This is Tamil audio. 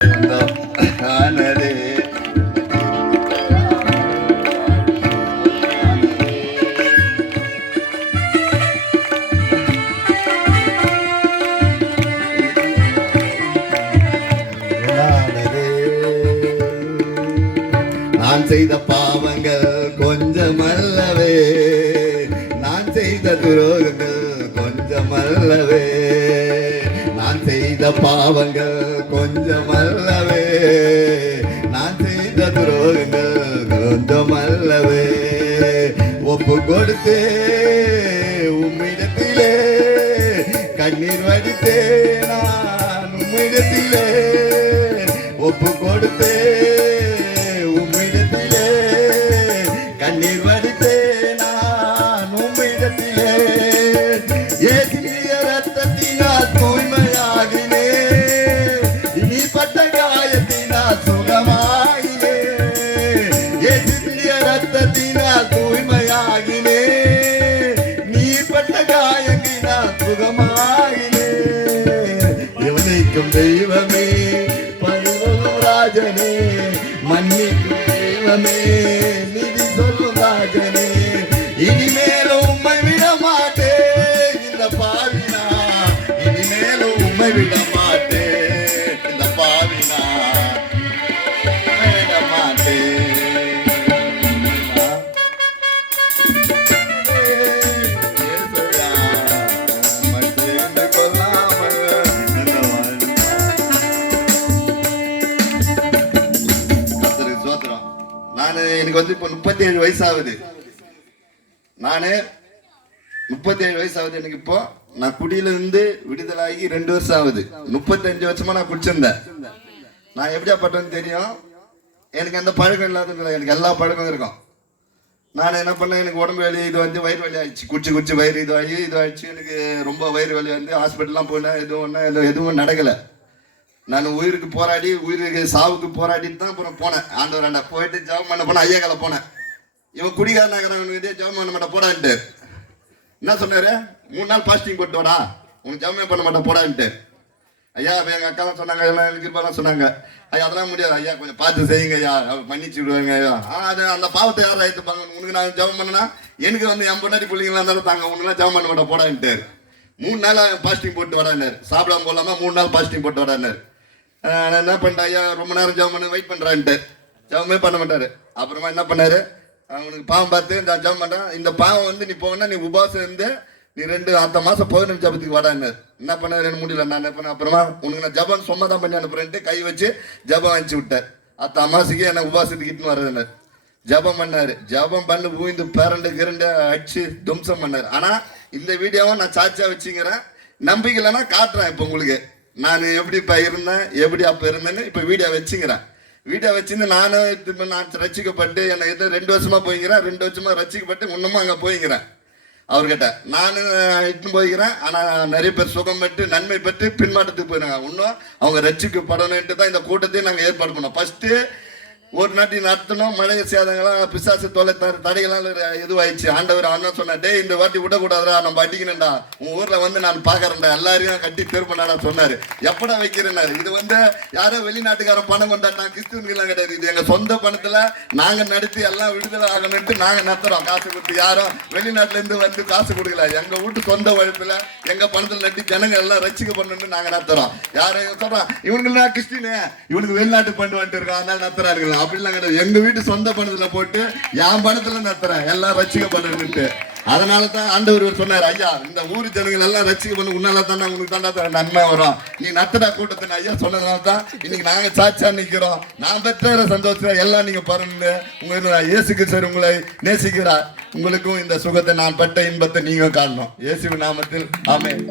ஆனதே நான் செய்த பாவங்கள் கொஞ்சமல்லவே, நான் செய்த துரோகங்கள் கொஞ்சமல்லவே, நான் செய்த பாவங்கள் கொஞ்சமல்லவே, நான் செய்த துரோகங்கள் கொஞ்சமல்லவே, ஒப்பு கொடுத்தே உம்மிடத்திலே கண்ணீர் வடித்தே, நான் உம்மிடத்திலே ஒப்பு கொடுத்தே உம்மிடத்திலே கண்ணீர் வடித்தே, நான் உம்மிடத்திலே இயேசுவின் இரத்தத்தினால் தூய்மையாகினே, நீ பட்ட காயத்தினால் சுகமாகினே, இயேசுவின் இரத்தத்தினால் தூய்மையாகினே, நீ பட்ட காயத்தினால் சுகமாகினே, எவனைக்கும் தெய்வமே ராஜனே, மன்னிக்கும் தெய்வமே, நிதி சொல்லும் ராஜனே, இனிமேலும் உம்மை விட மாட்டேன் இந்த பாவினா, இனிமேலும் உம்மை விட மாட்டேன் இந்த பாவினா, விட மாட்டேன். எனக்கு வந்து இப்போ 37 வயசு ஆகுது. நானு 37 வயசு ஆகுது எனக்கு. இப்போ நான் குடியில இருந்து விடுதலாகி 2 வருஷம் ஆகுது. 35 வருஷமா நான் குடிச்சிருந்தேன். நான் எப்படியா பட்டேன்னு தெரியும். எனக்கு அந்த பழக்கம் இல்லாத, எனக்கு எல்லா பழக்கம் இருக்கும். நான் என்ன பண்ணேன், எனக்கு உடம்பு வலி இது வந்து வயிறு வலி ஆயிடுச்சு. குடிச்சு வயிறு இது ஆயிடுச்சு. எனக்கு ரொம்ப வயிறு வலி வந்து ஹாஸ்பிட்டல்லாம் போனேன். எதுவும் நடக்கலை. நான் உயிருக்கு போராடி, உயிருக்கு சாவுக்கு போராடிட்டு தான் அப்புறம் போனேன். ஆண்டவராண்டா போயிட்டு ஜெபம் பண்ண போனேன். ஐயா கால போனேன். இவன் குடிகாரனாகிறவனுக்கு ஜெபம் பண்ண மாட்டேன் போடான்ட்டு என்ன சொன்னாரு, 3 நாள் பாஸ்டிங் போட்டு வாடா, உனக்கு ஜெபமே பண்ண மாட்டேன் போடான்ட்டு. ஐயா இப்போ எங்கள் அக்காலாம் சொன்னாங்க, எல்லாம் இருப்பாலாம் சொன்னாங்க. ஐயா அதெல்லாம் முடியாது ஐயா, கொஞ்சம் பார்த்து செய்யுங்க ஐயா, மன்னிச்சு விடுவாங்க ஐயா. அது அந்த பாவத்தை யாரும் ஆயிடுப்பாங்க. உனக்கு நான் ஜெபம் பண்ணனா எனக்கு வந்து என் பொண்டாட்டி பிள்ளைங்களா இருந்தாலும் தாங்க, உனக்குலாம் ஜெபம் பண்ண மாட்டேன் போடான்ட்டு. 3 நாள் பாஸ்டிங் போட்டு வரானார். சாப்பிடாம போடலாமா, 3 நாள் பாஸ்டிங் போட்டு வரானார். நான் என்ன பண்ணிட்டேன், ஐயா ரொம்ப நேரம் ஜெபம் பண்ண வெயிட் பண்ணுறான்ட்டு ஜெபமே பண்ண மாட்டாரு. அப்புறமா என்ன பண்ணாரு, அவனுக்கு பாவம் பார்த்து நான் ஜெபம் பண்ணுறேன், இந்த பாவம் வந்து நீ போனா நீ உபாசம் இருந்து நீ 2 மாதம் 11 ஜபத்துக்கு வாடான்னு. என்ன பண்ணாரு, எனக்கு முடியல. நான் என்ன பண்ணேன், அப்புறமா உனக்கு நான் ஜபம் சும்மா தான் பண்ணி அனுப்புறேன்ட்டு கை வச்சு ஜபம் அனுப்பிச்சு விட்டேன். அமாசுக்கு என்ன உபாசத்துக்கு இட்டுன்னு வர்றது ஜபம் பண்ணாரு. ஜபம் பண்ணி ஊய்ந்து பேரண்டு அடிச்சு தும்சம் பண்ணாரு. ஆனா இந்த வீடியோவை நான் சாட்சியா வச்சுக்கிறேன். நம்பிக்கை இல்லைன்னா காட்டுறேன். இப்போ உங்களுக்கு நான் எப்படி இப்போ இருந்தேன், எப்படி அப்போ இருந்தேன்னு இப்போ வீடியோ வச்சுக்கிறேன். வீடியோ வச்சுருந்து நான் ரசிக்கப்பட்டு என்னை 2 வருஷமா போய்க்கிறேன். 2 வருஷமா ரசிக்கப்பட்டு இன்னமும் அங்கே போய்க்கிறேன். அவர்கிட்ட நான் இட்டுன்னு போய்க்கிறேன். ஆனால் நிறைய பேர் சுகம் பெற்று நன்மை பெற்று பின்மாற்றத்துக்கு போயிடுறாங்க. இன்னும் அவங்க ரசிக்கப்படணுன்ட்டு தான் இந்த கூட்டத்தையும் நாங்கள் ஏற்பாடு பண்ணோம். ஃபஸ்ட்டு ஒரு நாட்டி நடத்தணும். மழை சேதங்களாம் பிசாசு தொலை தடைகளால் இதுவாயிடுச்சு. ஆண்டவர் அண்ணன் சொன்னேன், டே இந்த வாட்டி விடக்கூடாதுடா, நம்ம அடிக்கணும்டா, உன் ஊரில் வந்து நான் பார்க்கறேன்டா, எல்லாரையும் கட்டி திரும்பினாடா சொன்னார். எப்படா வைக்கிறேன்னாரு. இது வந்து யாரோ வெளிநாட்டுக்காரன் பணம் கொண்டாட்டா, கிறிஸ்துவனுக்குலாம் கிடையாது. இது எங்கள் சொந்த பணத்தில் நாங்கள் நடத்தி எல்லாம் விடுதலை ஆகணுன்ட்டு நாங்கள் நடத்துகிறோம். காசு கொடுத்து யாரும் வெளிநாட்டிலேருந்து வந்து காசு கொடுக்கல. எங்கள் வீட்டு சொந்த உழைப்பில் எங்கள் பணத்தில் நட்டி ஜனங்கள் எல்லாம் ரசிக்கப்படணும்னு நாங்கள் நடத்துகிறோம். யாரும் சொல்கிறோம் இவனுக்குலாம் கிறிஸ்டினு, இவனுக்கு வெளிநாட்டு பண்ணு வந்துட்டு இருக்கோம் அதனால நடத்துறாருங்களா, அப்படிலாம் கிடையாது. எங்க வீட்டு சொந்த பணத்துல போட்டு என் பணத்துல நடத்துறேன், எல்லாம் ரசிக்கப்பட்டு. அதனால தான் ஆண்டவர் சொன்னார், ஐயா இந்த ஊர் ஜனங்கள் எல்லாம் ரசிக்கப்பட்டு உன்னால தான் உனக்கு தாண்டா நன்மை வரும், நீ நத்தடா கூட்டத்தின் ஐயா சொன்னதுனால தான் இன்னைக்கு நாங்க சாட்சியா நிக்கிறோம். நான் பெற்ற சந்தோஷம் எல்லாம் நீங்க பாருங்க. உங்க இயேசு கிறிஸ்து உங்களை நேசிக்கிறார். உங்களுக்கும் இந்த சுகத்தை நான் பட்ட இன்பத்தை நீங்க காணணும். இயேசு நாமத்தில் ஆமென்.